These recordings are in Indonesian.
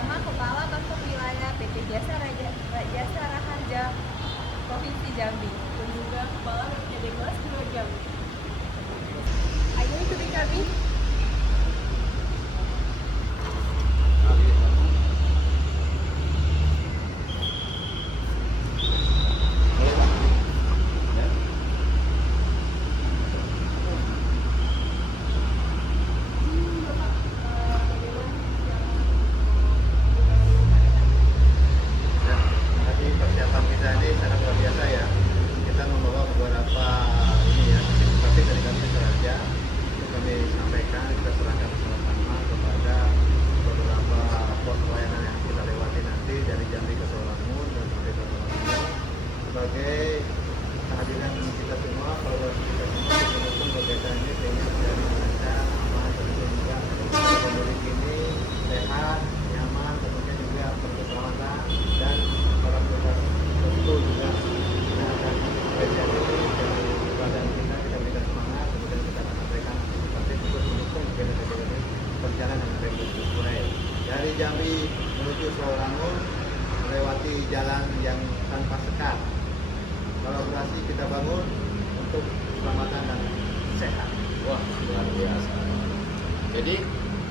bersama Kepala Bangkok Wilayah PT Jasara Harja Provinsi Jambi dan juga Kepala BPD Kelas 2 Jambi. Ayo ikuti kami. Sebagai kehadiran kita semua, kolaborasi kita semua mendukung kegiatan ini sehingga menjadi lancar, aman, tentu juga pemudik ini sehat, nyaman, tentunya juga berkeselamatan dan para petugas tentu juga kita akan terjadi dari badan kita berikan semangat, kemudian kita akan sampaikan tapi untuk mendukung kegiatan ini berjalan dengan baik mulai dari Jambi menuju Sawangun melewati jalan yang tanpa sekat. Kolaborasi kita bangun untuk keselamatan dan sehat. Wah, luar biasa. Jadi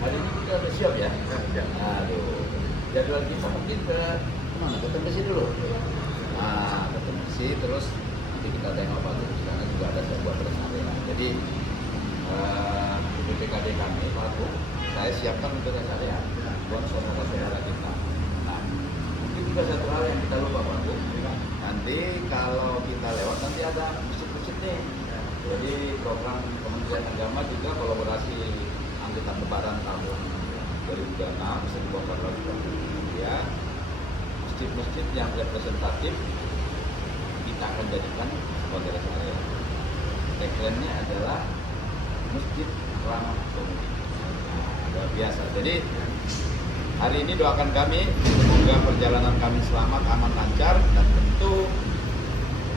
hari ini kita udah siap ya? Siap. Aduh, jadwal kita mungkin ke mana? Ke Tembesi dulu. Nah, ke Tembesi terus nanti kita tengok apa di sana juga ada sebuah rest area. Jadi di BPKD kami, Pak Bu, saya siapkan untuk rest area buat saudara-saudara kita. Nah, mungkin juga satu hal yang kita lupa Pak Bu. Nanti kalau kita lewat nanti ada masjid-masjid nih. Jadi program Kementerian Agama juga kolaborasi angkutan lebaran tahun 2026 bisa dibongkar lagi ya. Masjid-masjid yang representatif kita akan jadikan sebagai rest area. Tagline-nya adalah Masjid Ramah Pemudik. Luar biasa. Jadi hari ini doakan kami semoga perjalanan kami selamat, aman, lancar dan tentu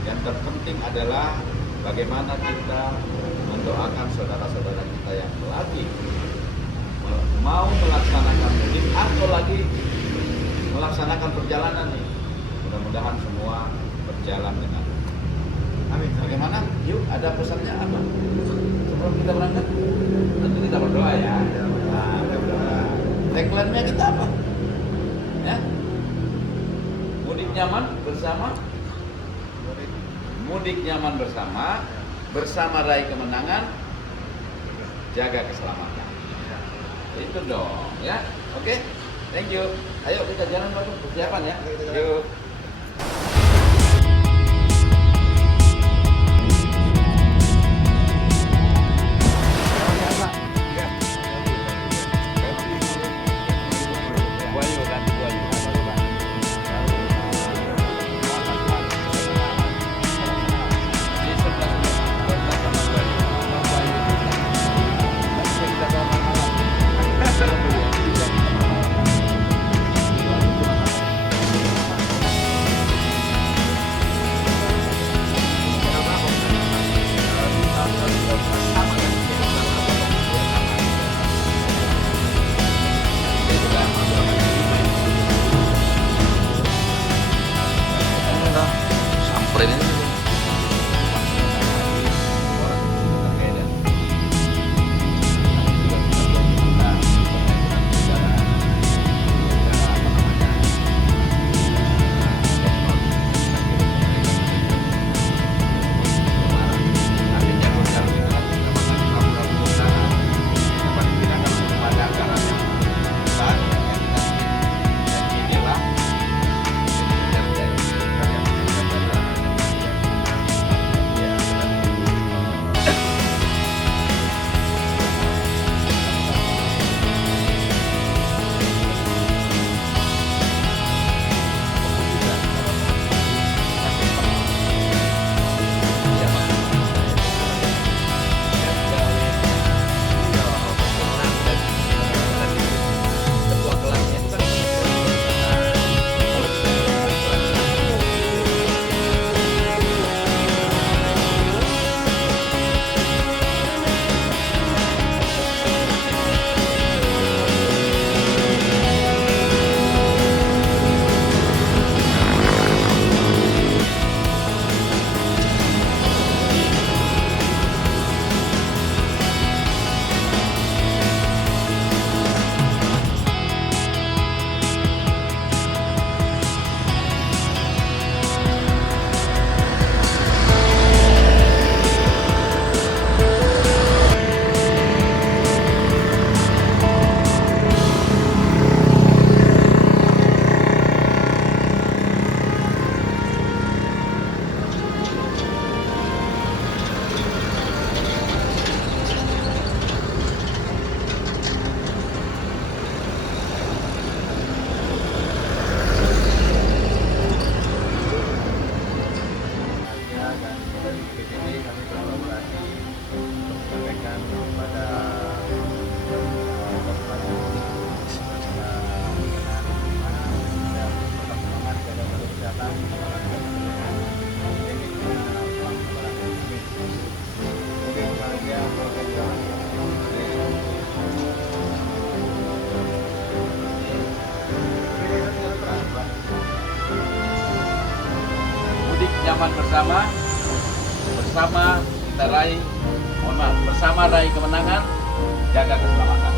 yang terpenting adalah bagaimana kita mendoakan saudara-saudara kita yang lagi mau melaksanakan mudik atau lagi melaksanakan perjalanan nih. Mudah-mudahan semua berjalan dengan amin. Bagaimana? Yuk, ada pesannya apa? Sebelum kita berangkat, tentu kita berdoa ya. Nah, berdoa. Tagline-nya kita apa? Ya? Mudik nyaman bersama. Mudik nyaman bersama raih kemenangan, jaga keselamatan. Itu dong, ya. Oke, thank you. Ayo kita jalan Pak, persiapan ya. Yuk. bersama kita raih, bersama raih kemenangan, jaga keselamatan.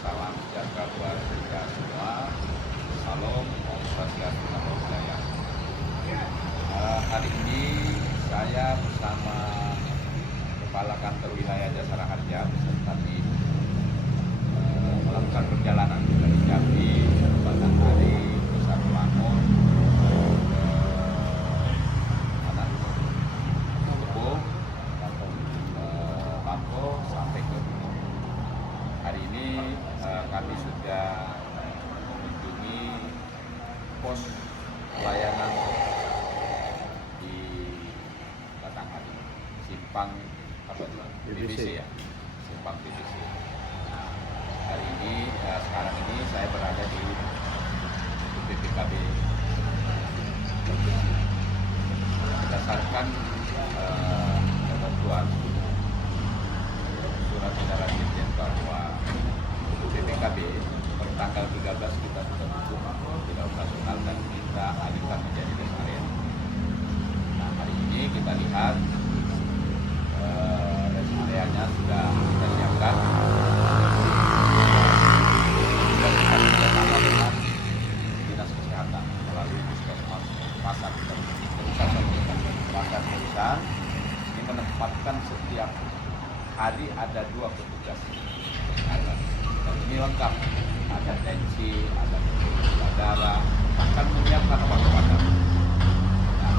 Salam sejahtera buat kita semua. Salam, Om Swastiastu, Namo Buddhaya. Hari ini saya bersama Kepala Kantor Wilayah Jasara Harja beserta tim melakukan perjalanan dari Jambi, Batanghari, Nusa Penganut, Tebo, Bangko sampai ke Gunung. Hari ini kami sudah mengunjungi pos pelayanan di Batanghari, Simpang BBC ya, Simpang BBC. Hari ini, sekarang ini saya berada di BPKB berdasarkan ketentuan surat edaran Dirjen bahwa BPKB per tanggal 13 kita sudah tutup tidak operasional dan kita alihkan menjadi rest area. Nah, hari ini kita lihat rest areanya sudah kita siapkan dan kita bekerjasama dengan Dinas Kesehatan melalui Puskesmas Pasar Terusan ini menempatkan setiap hari ada 2 petugas kesehatan. Dan ini lengkap, ada tensi, ada gula darah, bahkan menyiapkan obat-obatan. Nah,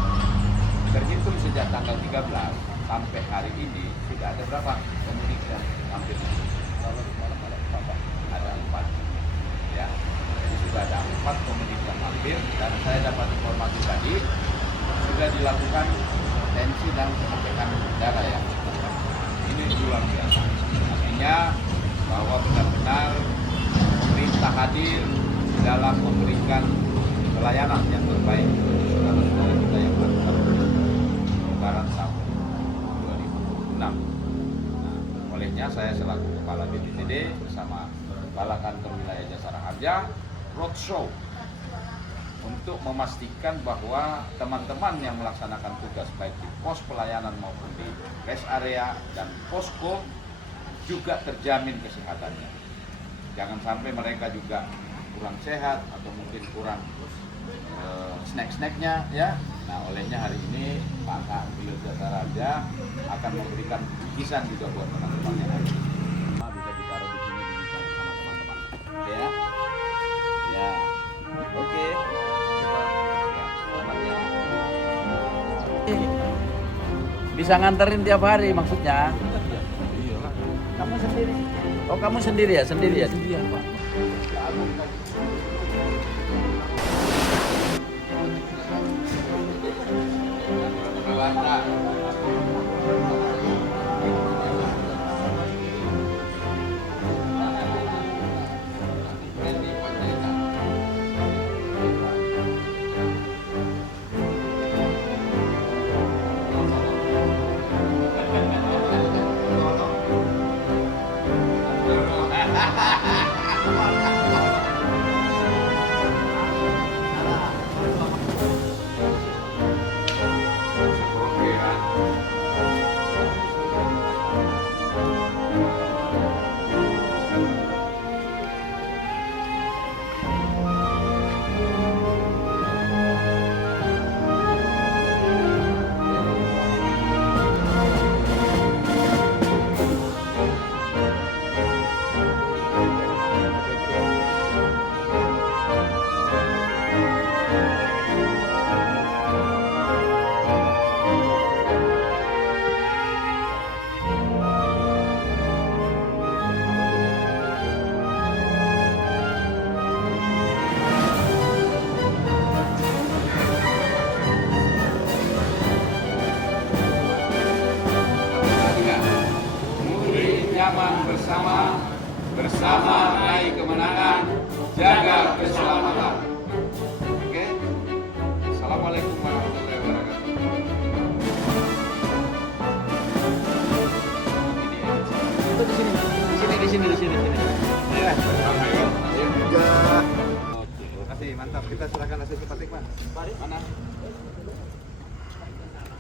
terhitung sejak tanggal 13 sampai hari ini sudah ada berapa komunitas hampir ada 4 ya. Jadi sudah ada 4 komunitas hampir dan saya dapat informasi tadi sudah dilakukan tensi dan pengecekan darah ya. Ini luar biasa. Artinya bahwa benar-benar pemerintah hadir dalam memberikan pelayanan yang terbaik untuk saudara-saudara kita yang melakukan Lebaran tahun 2026. Nah, olehnya saya selaku Kepala BPTD bersama Kepala Kantor Wilayah Jasara Harja roadshow untuk memastikan bahwa teman-teman yang melaksanakan tugas baik di pos pelayanan maupun di rest area dan posko juga terjamin kesehatannya. Jangan sampai mereka juga kurang sehat atau mungkin kurang snack-snacknya ya. Nah, olehnya hari ini Pak Kanwil Jasara Harja akan memberikan bingkisan juga buat teman-teman yang ada. Bisa ditaruh di sini sama teman-teman. Oke ya? Ya. Oke. Bisa nganterin tiap hari maksudnya? Iyalah. Kamu sendiri? Oh, kamu sendiri ya? Sendirian, Pak. mantap. Kita silakan hasil petik, Pak. Mana?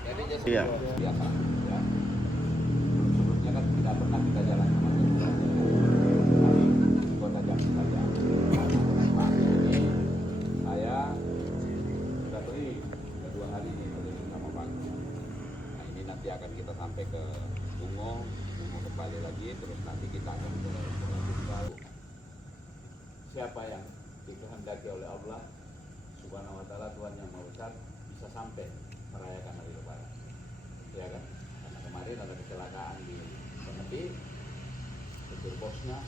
Jadi jasa Iya. biasa ya. Sebelumnya kan tidak pernah kita jalan sama dia. Di kota Jambi saja. Nah, ini saya sudah beri kedua hari ini keliling sama Pak. Nah ini nanti akan kita sampai ke Bungo kembali lagi, terus nanti kita akan ke baru. Siapa yang dikehendaki oleh Allah Subhanahu wa taala, Tuhan yang Maha Besar, bisa sampai merayakan hari Lebaran. Ya kan? Karena kemarin ada kecelakaan di Semendi, supir bosnya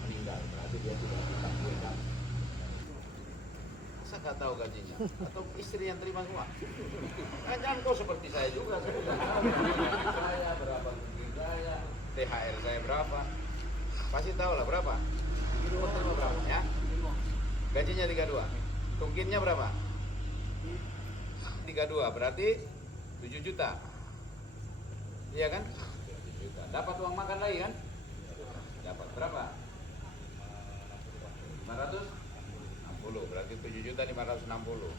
meninggal, berarti dia tidak ditangguhkan. Masa nggak tahu gajinya? Atau istri yang terima semua? Jangan kau seperti saya juga. Saya berapa gaji saya, THR saya berapa? Pasti tahu lah berapa. Terima berapa ya? Gajinya 32. Tungkinnya berapa? 32, berarti 7 juta. Iya kan? 7 juta. Dapat uang makan lagi kan? Dapat berapa? 560, berarti 7 juta 560.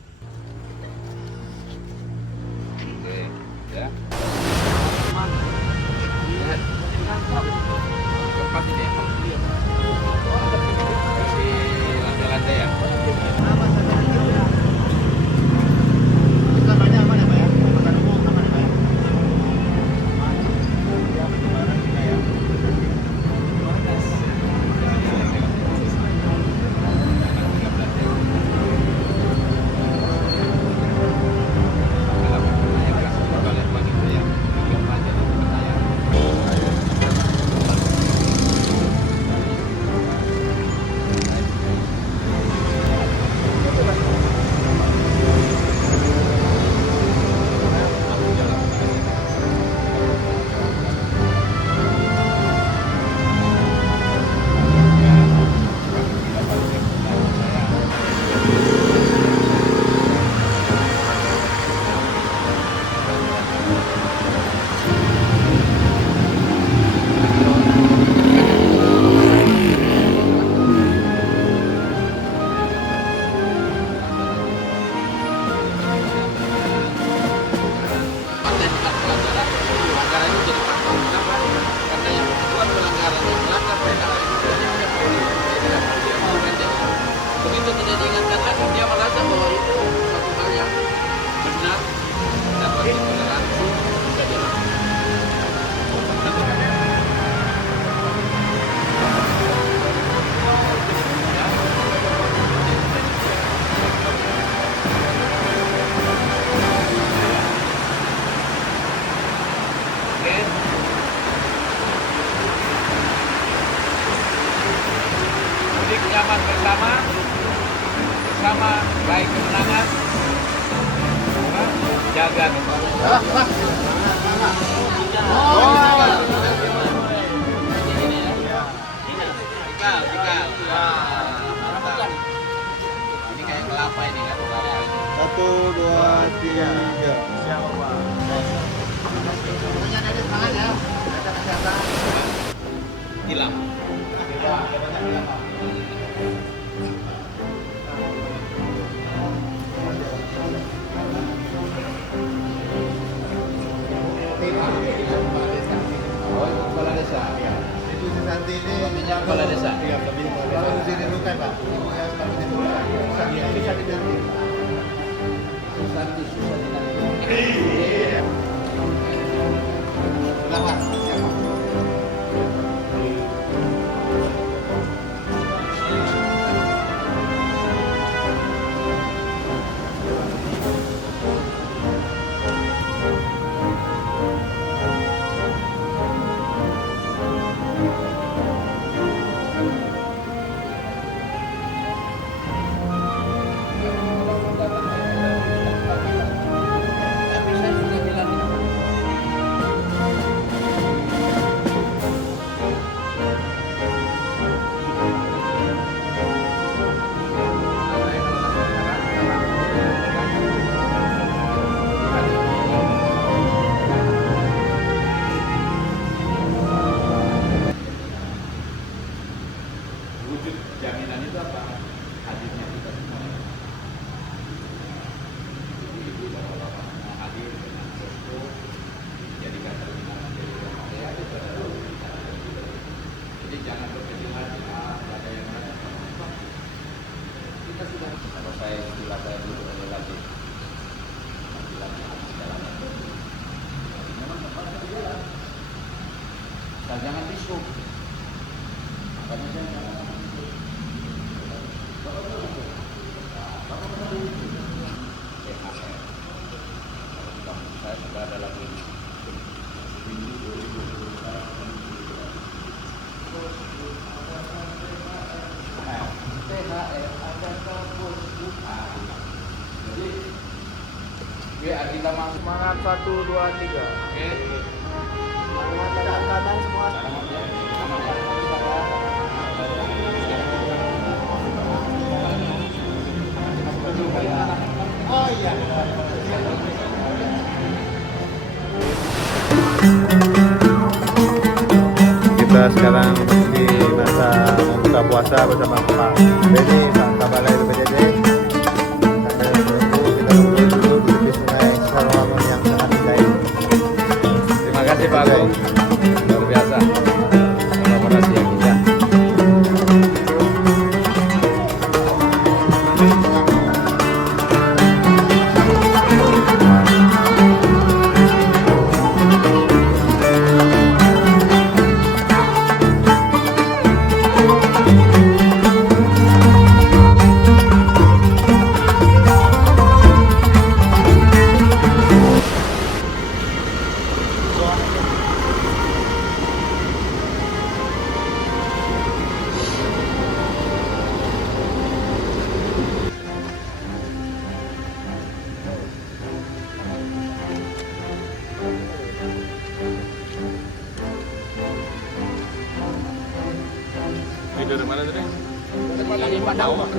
Oke, ya. Lepas ini ya? Di lantai-lantai ya? Selamanya aman ya, Pak ya? Angkutan umum aman ya, Pak ya? Aman. Ya, Lebaran juga ya. Begitu tidak diingatkan lagi, dia merasa bahwa itu satu hal yang benar, dapat ditoleransi, bisa dilakukan. Oke. Mudik nyaman bersama, baik kemenangan, jaga ini kayak kelapa ini kan. 1, 2, 3. Siapa, Pak? Pokoknya ada di tangan ya. Ada kesehatan. Hilang. Oh, itu kepala desa. Ibu Susanti ini Suaminya kepala desa. Iya, lebih kalau di Lukan, Pak. Ibu yang kami di Lukan. Susah dinanti. Susanti susah dinanti. Iya. Sudah, Pak. Siapa? Kalau saya bila saya duduk lagi. Jangan bisu. Makanya saya jangan bisu. Saya sudah ada lagi. Jadi biar kita masuk Semangat 1, 2, 3. Oke. Semangat angkatan semua. Oh iya. Kita sekarang di masa membuka puasa bersama Pak Benny, Pak Kabalai BPJJ. Sambil menunggu, kita duduk di sungai Sarawang yang sangat indah ini. Terima kasih Pak Agung. Luar biasa. Kolaborasi yang indah. Dari mana tadi? Ini Pak Daud.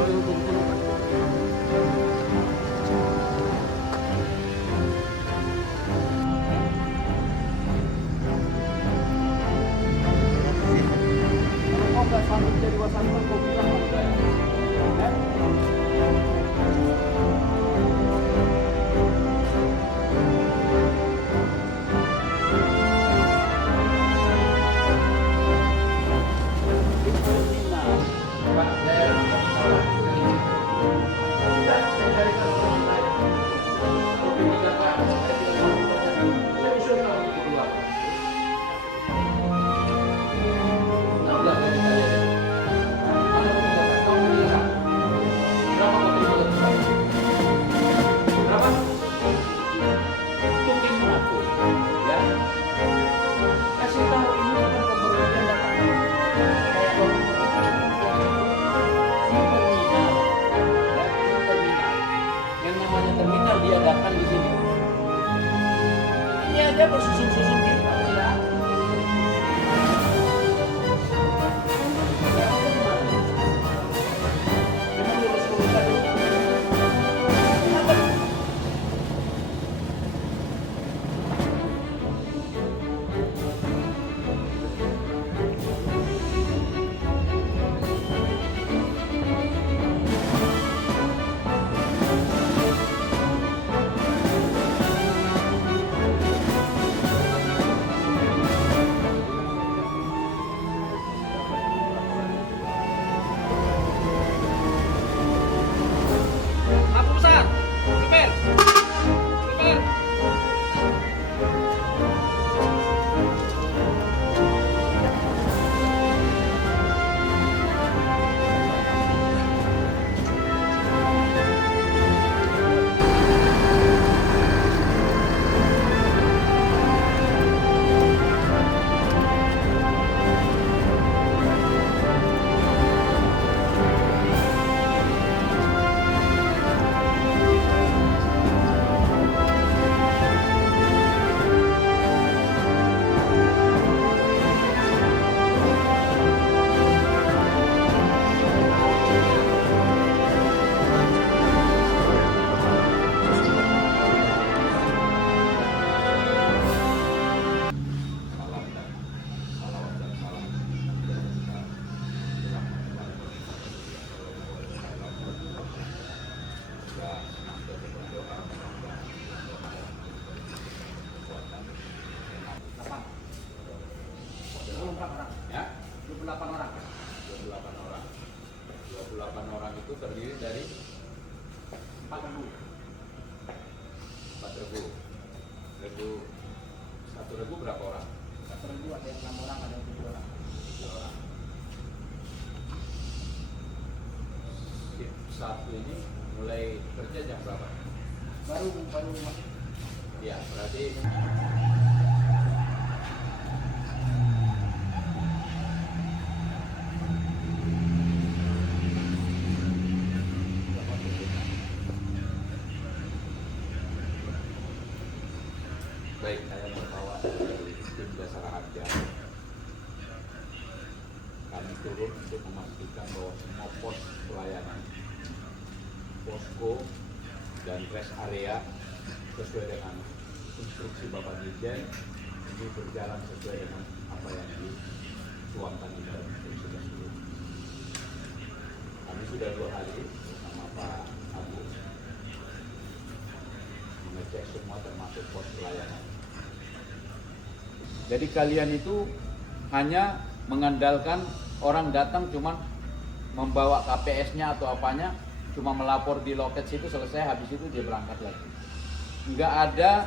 Dia bersusun-susun gitu ya. Mulai kerja jam berapa? Baru Ya, berarti baik, saya membawa dari tim Jasara Harja. Kami turun untuk memastikan bahwa semua pos pelayanan, posko dan rest area sesuai dengan instruksi Bapak Dirjen ini berjalan sesuai dengan apa yang dituangkan di dalam instruksi tersebut. Kami sudah 2 hari bersama Pak Agung mengecek semua termasuk pos pelayanan. Jadi kalian itu hanya mengandalkan orang datang cuman membawa KPS-nya atau apanya, cuma melapor di loket situ selesai, habis itu dia berangkat lagi. Nggak ada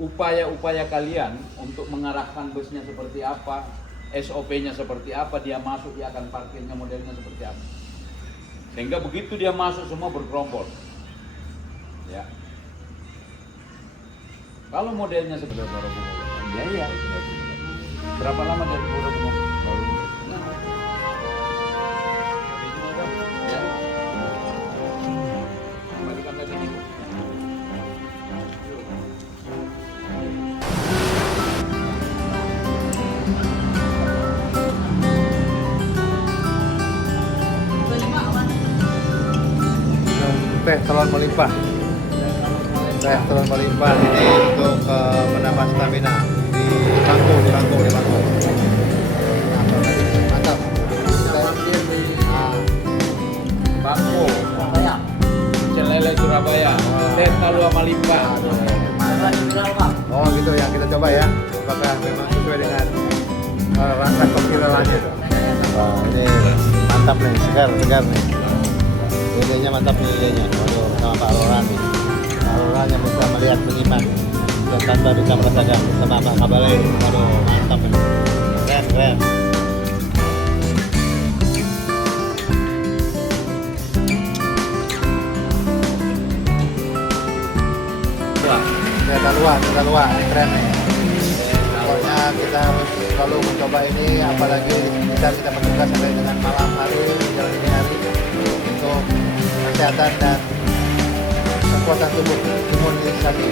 upaya-upaya kalian untuk mengarahkan busnya seperti apa, SOP-nya seperti apa, dia masuk, dia akan parkirnya modelnya seperti apa. Sehingga begitu dia masuk semua bergerombol. Ya. Kalau modelnya seperti iya. Berapa lama dari Borobudur? Ya. Kembalikan lagi nih. teh telur melimpah. Teh telur melimpah ini untuk menambah stamina di bangku. Mantap. Bangko, Celele Surabaya, teh telur melimpah. Oh gitu ya, kita coba ya. Apakah memang sesuai dengan rasa kopi lelahnya? Wah ini mantap nih, segar nih. Lilenya mantap nih lilenya. Waduh, sama Pak Lora nih. Pak Lora yang bisa melihat menyimak dan tanpa bisa merasakan bersama Pak Kabale. Waduh, mantap nih. Keren. Kita luar, keren nih. Pokoknya kita harus selalu mencoba ini, apalagi bisa kita bertugas sampai dengan malam hari, jalan dini hari untuk kesehatan dan kekuatan tubuh, imunisasi.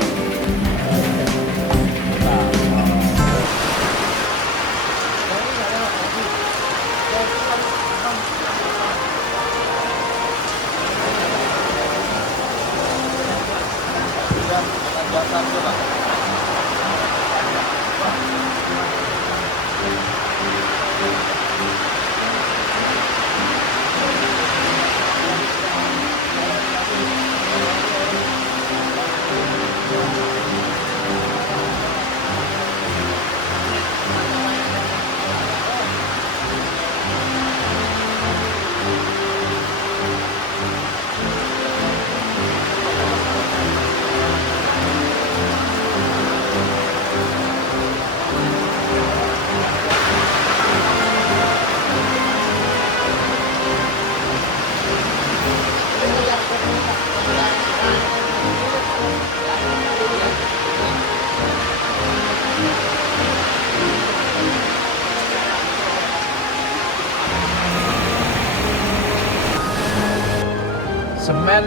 Semen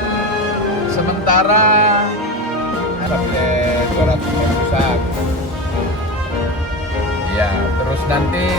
sementara sampai 200 sak. Ya, terus nanti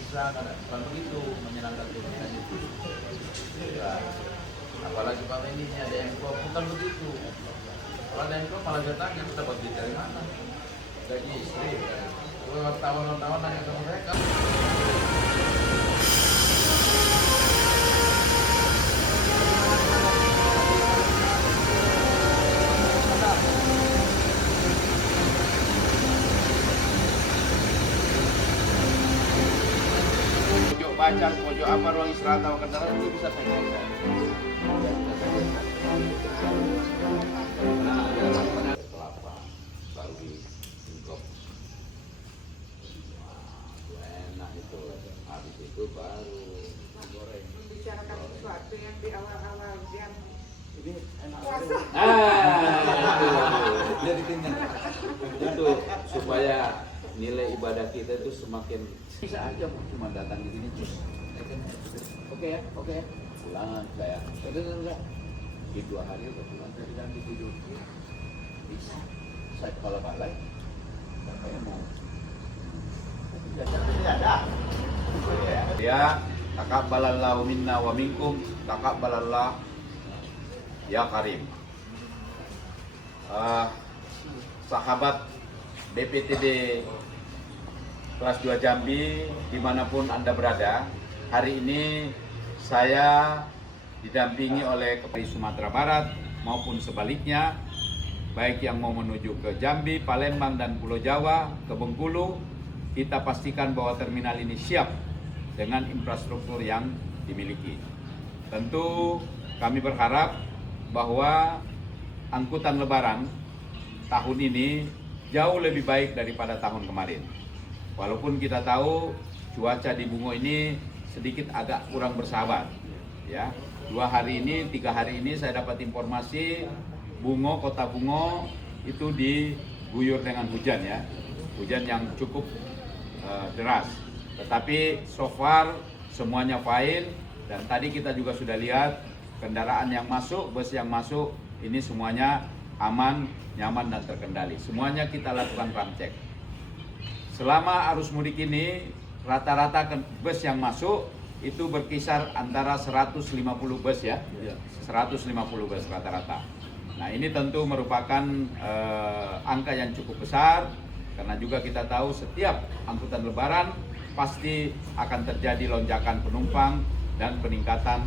bisa kan begitu menyenangkan kita itu. Ya. Apalagi Pak Mendy ini ada yang klop, bukan begitu. Kalau ada yang klop malah datangnya dapat duit dari mana? Gaji istri. Kalau wartawan nanya ke mereka. Pojok baca, pojok apa ruang istirahat atau kendaraan itu bisa saya geser. Nah, ada kelapa baru digop. Enak itu. Habis itu baru digoreng. Membicarakan sesuatu yang di awal-awal jam Ini enak. puasa. Jadi tinggal itu supaya nilai ibadah kita itu semakin bisa aja cuma datang di sini cus. Oke ya, pulang kayak udah di 2 hari udah pulang dari dan tidur bisa saya kepala balai sampai mau ya takabbalallahu minna wa minkum takabbalallah ya karim. Sahabat BPTD kelas 2 Jambi dimanapun Anda berada, hari ini saya didampingi oleh Kapolri Sumatera Barat maupun sebaliknya, baik yang mau menuju ke Jambi, Palembang dan Pulau Jawa, ke Bengkulu. Kita pastikan bahwa terminal ini siap dengan infrastruktur yang dimiliki. Tentu kami berharap bahwa angkutan lebaran tahun ini jauh lebih baik daripada tahun kemarin. Walaupun kita tahu cuaca di Bungo ini sedikit agak kurang bersahabat, ya. 2 hari ini, 3 hari ini saya dapat informasi Bungo, kota Bungo itu diguyur dengan hujan, ya, hujan yang cukup deras. Tetapi so far semuanya fine, dan tadi kita juga sudah lihat kendaraan yang masuk, bus yang masuk ini semuanya aman, nyaman dan terkendali. Semuanya kita lakukan ram cek. Selama arus mudik ini rata-rata bus yang masuk itu berkisar antara 150 bus, ya, 150 bus rata-rata. Nah, ini tentu merupakan angka yang cukup besar, karena juga kita tahu setiap angkutan lebaran pasti akan terjadi lonjakan penumpang dan peningkatan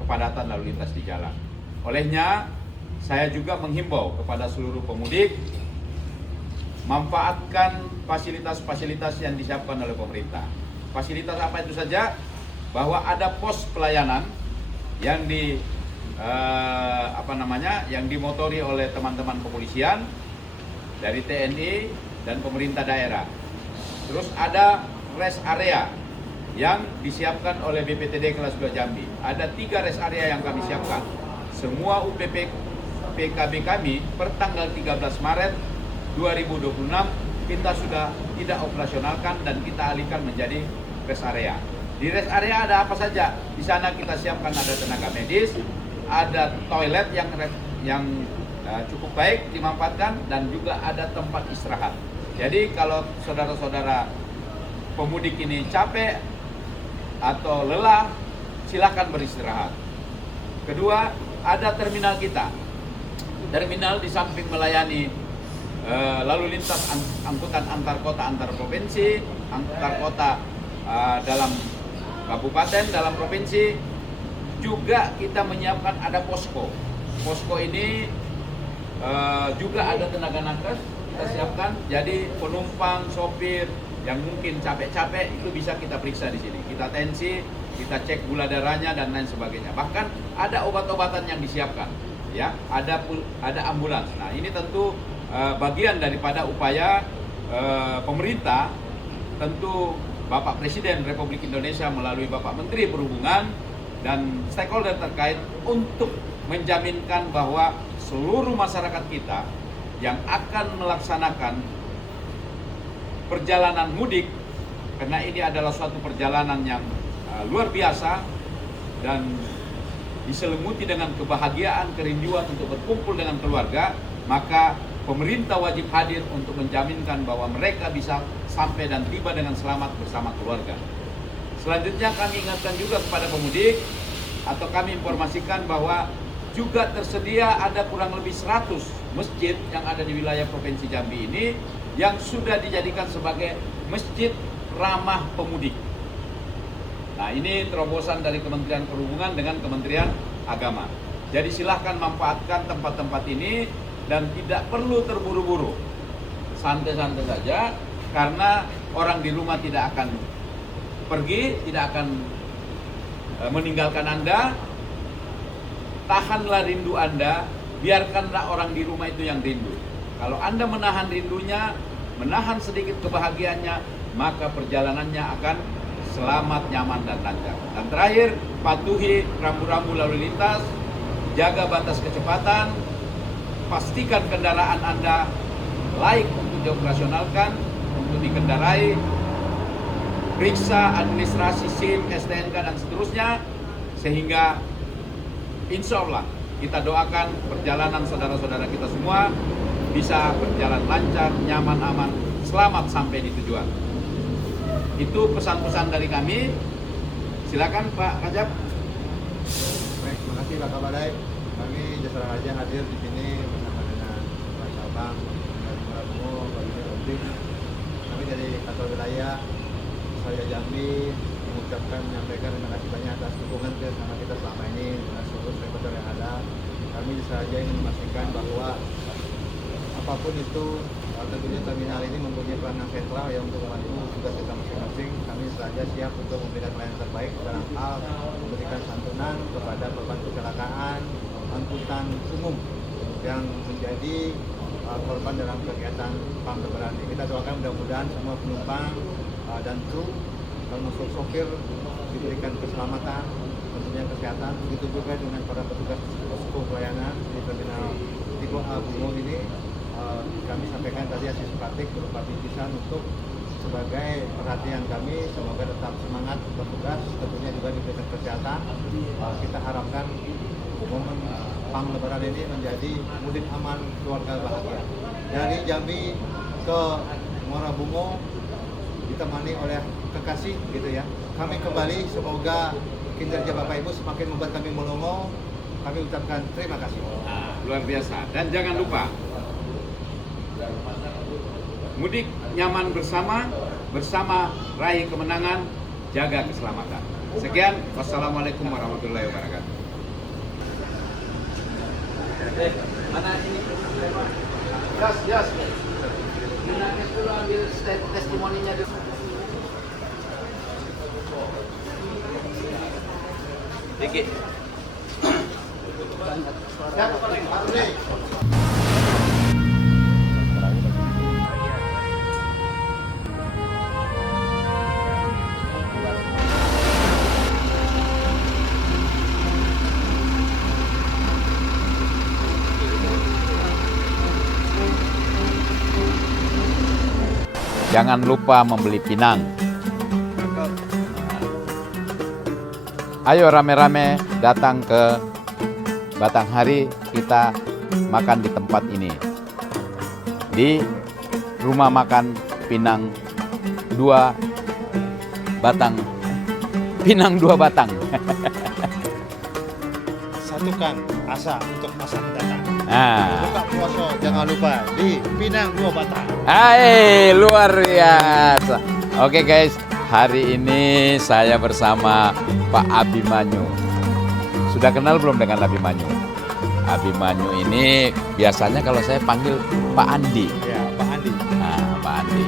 kepadatan lalu lintas di jalan. Olehnya saya juga menghimbau kepada seluruh pemudik manfaatkan fasilitas-fasilitas yang disiapkan oleh pemerintah. Fasilitas apa itu saja? Bahwa ada pos pelayanan yang yang dimotori oleh teman-teman kepolisian dari TNI dan pemerintah daerah. Terus ada rest area yang disiapkan oleh BPTD kelas 2 Jambi. Ada 3 rest area yang kami siapkan. Semua UPP PKB kami per tanggal 13 Maret 2026 kita sudah tidak operasionalkan dan kita alihkan menjadi rest area. Di rest area ada apa saja? Di sana kita siapkan ada tenaga medis, ada toilet yang cukup baik dimanfaatkan, dan juga ada tempat istirahat. Jadi kalau saudara-saudara pemudik ini capek atau lelah, silakan beristirahat. Kedua, ada terminal kita. Terminal di samping melayani lalu lintas angkutan antar kota, antar provinsi, antar kota dalam kabupaten, dalam provinsi, juga kita menyiapkan ada posko. Posko ini juga ada tenaga nakes kita siapkan. Jadi penumpang, sopir yang mungkin capek-capek itu bisa kita periksa di sini. Kita tensi, kita cek gula darahnya dan lain sebagainya. Bahkan ada obat-obatan yang disiapkan, ya. Ada ambulans. Nah, ini tentu bagian daripada upaya pemerintah, tentu Bapak Presiden Republik Indonesia melalui Bapak Menteri Perhubungan dan stakeholder terkait untuk menjaminkan bahwa seluruh masyarakat kita yang akan melaksanakan perjalanan mudik, karena ini adalah suatu perjalanan yang luar biasa dan diselimuti dengan kebahagiaan, kerinduan untuk berkumpul dengan keluarga, maka pemerintah wajib hadir untuk menjaminkan bahwa mereka bisa sampai dan tiba dengan selamat bersama keluarga. Selanjutnya kami ingatkan juga kepada pemudik atau kami informasikan bahwa juga tersedia ada kurang lebih 100 masjid yang ada di wilayah Provinsi Jambi ini yang sudah dijadikan sebagai masjid ramah pemudik. Nah, ini terobosan dari Kementerian Perhubungan dengan Kementerian Agama. Jadi silahkan manfaatkan tempat-tempat ini dan tidak perlu terburu-buru. Santai-santai saja, karena orang di rumah tidak akan pergi, tidak akan meninggalkan Anda. Tahanlah rindu Anda, biarkanlah orang di rumah itu yang rindu. Kalau Anda menahan rindunya, menahan sedikit kebahagiaannya, maka perjalanannya akan selamat, nyaman, dan lancar. Dan terakhir, patuhi rambu-rambu lalu lintas, jaga batas kecepatan, pastikan kendaraan Anda layak untuk dioperasionalkan, untuk dikendarai, periksa administrasi SIM, STNK, dan seterusnya, sehingga insya Allah kita doakan perjalanan saudara-saudara kita semua bisa berjalan lancar, nyaman, aman, selamat sampai di tujuan. Itu pesan-pesan dari kami. Silakan Pak Rajab. Baik, terima kasih Pak Kabadai. Kami Jasara Harja hadir di sini bersama dengan Pak Cabang dari Marabumo, Pak Bintang. Kami dari kantor wilayah saya Jambi menyampaikan terima kasih banyak atas dukungan bersama kita selama ini dengan seluruh stakeholder yang ada. Kami saja ingin memastikan bahwa apapun itu tentunya terminal ini mempunyai peranan sentral yang untuk membantu tugas kita masing-masing. Kami saja siap untuk memberikan pelayanan terbaik dalam hal memberikan santunan kepada korban kecelakaan angkutan umum yang menjadi korban dalam kegiatan PAM Lebaran ini. Kita doakan mudah-mudahan semua penumpang dan kru termasuk sopir diberikan keselamatan, tentunya kesehatan. Begitu juga dengan para petugas posko pelayanan di terminal Tipe A Bungo ini. Kami sampaikan tadi hasil praktik berupa bingkisan untuk sebagai perhatian kami, semoga tetap semangat bertugas, tentunya juga diberikan kesehatan. Kita harapkan momen PAM Lebaran ini menjadi mudik aman, keluarga bahagia. Dari Jambi ke Muara Bungo ditemani oleh kekasih gitu ya. Kami kembali, semoga kinerja Bapak Ibu semakin membuat kami melongo. Kami ucapkan terima kasih. Luar biasa. Dan jangan lupa, mudik nyaman bersama raih kemenangan, jaga keselamatan. Sekian, wassalamualaikum warahmatullahi wabarakatuh. Mana ini? Jas. Menangis dulu, ambil testimoninya dulu. Dikit. Jangan lupa membeli pinang. Ayo rame-rame datang ke Batanghari, kita makan di tempat ini. Di rumah makan Pinang 2 Batang. Pinang 2 Batang. Satukan asa untuk masa mendatang. Nah. Buka puasa jangan lupa di Pinang 2 Batang. Hai, luar biasa. Oke guys, hari ini saya bersama Pak Abimanyu. Sudah kenal belum dengan Abimanyu? Abimanyu ini biasanya kalau saya panggil Pak Andi. Ya, Pak Andi. Nah, Pak Andi.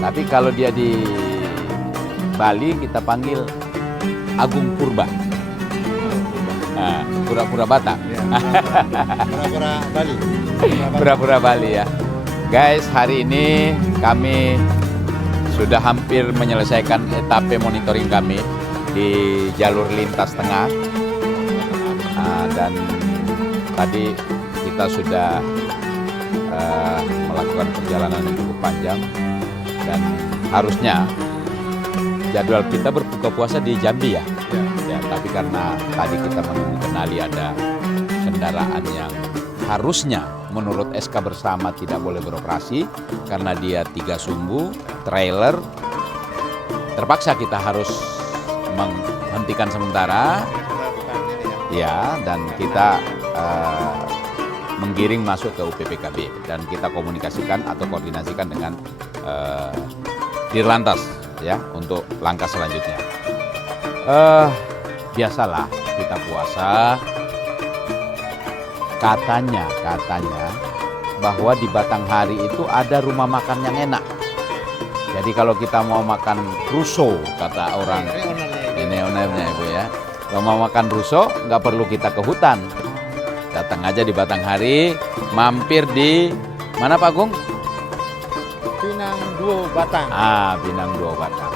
Tapi kalau dia di Bali kita panggil Agung Purba. Nah, pura-pura Batak. Ya, pura-pura Bali. Pura-pura Bali ya. Guys, hari ini kami sudah hampir menyelesaikan etape monitoring kami di jalur lintas tengah. Dan tadi kita sudah melakukan perjalanan yang cukup panjang dan harusnya jadwal kita berbuka puasa di Jambi ya. Ya, tapi karena tadi kita mengenali ada kendaraan yang harusnya menurut SK bersama tidak boleh beroperasi karena dia 3 sumbu, trailer. Terpaksa kita harus menghentikan sementara, ya, dan kita menggiring masuk ke UPPKB dan kita komunikasikan atau koordinasikan dengan Dirlantas ya untuk langkah selanjutnya. Biasalah kita puasa. Katanya bahwa di Batanghari itu ada rumah makan yang enak. Jadi kalau kita mau makan ruso, kata orang, ini ownernya Ibu ya, kalau mau makan ruso nggak perlu kita ke hutan. Datang aja di Batanghari, mampir di mana Pak Gung? Pinang Duo Batang. Pinang Duo Batang.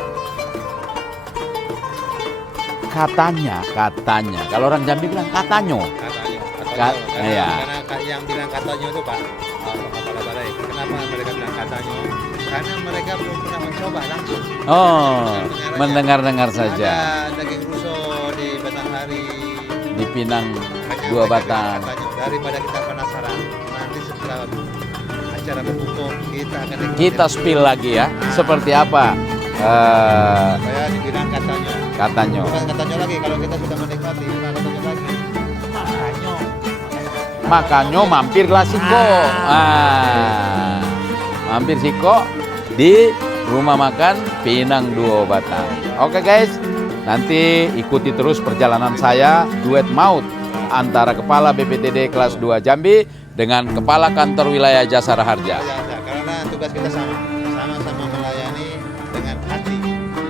Katanya, kalau orang Jambi bilang katanyo. Iya. Karena yang bilang katanya itu Pak Kepala Balai. Kenapa mereka bilang katanya? Karena mereka belum pernah mencoba langsung. Mendengar-dengar saja. Ada daging ruso di Batanghari. Di Pinang Dua Batang. Katanya, daripada kita penasaran, nanti setelah acara berbuka kita spill lagi ya. Seperti apa? Saya dibilang katanya. Katanya. Bukan katanya lagi, kalau kita sudah menikmati, bukan katanya lagi. Makanya mampirlah Siko. Mampir Siko di rumah makan Pinang Duo Batang. Oke guys, nanti ikuti terus perjalanan saya duet maut antara Kepala BPTD kelas 2 Jambi dengan Kepala Kantor Wilayah Jasara Harja. Karena tugas kita sama-sama melayani dengan hati.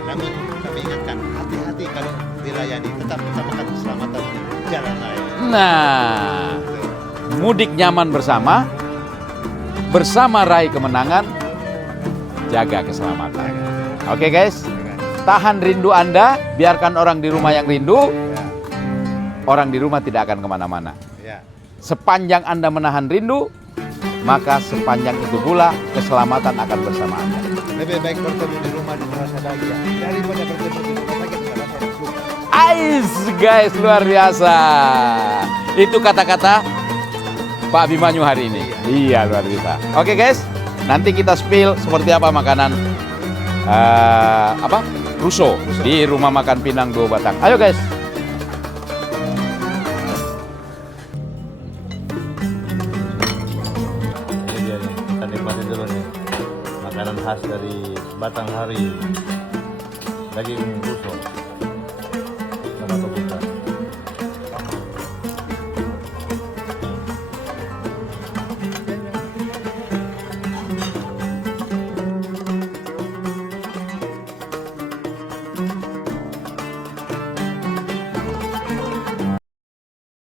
Namun kami ingatkan, hati-hati kalau dilayani, tetap utamakan keselamatan jalan raya. Nah, mudik nyaman bersama raih kemenangan, jaga keselamatan. Oke guys, tahan rindu Anda, biarkan orang di rumah yang rindu, orang di rumah tidak akan kemana-mana. Sepanjang Anda menahan rindu, maka sepanjang itu pula keselamatan akan bersama Anda. Lebih baik bertemu di rumah di merasa bahagia daripada bertemu di rumah sakit merasa suka. Ais guys, luar biasa. Itu kata-kata Pak Abimanyu hari ini. Iya, luar biasa. Oke guys, nanti kita spill seperti apa makanan ruso di rumah makan Pinang Duo Batang. Ayo guys. Ini dia nih, kita nikmati dulu nih makanan khas dari Batanghari, daging ruso.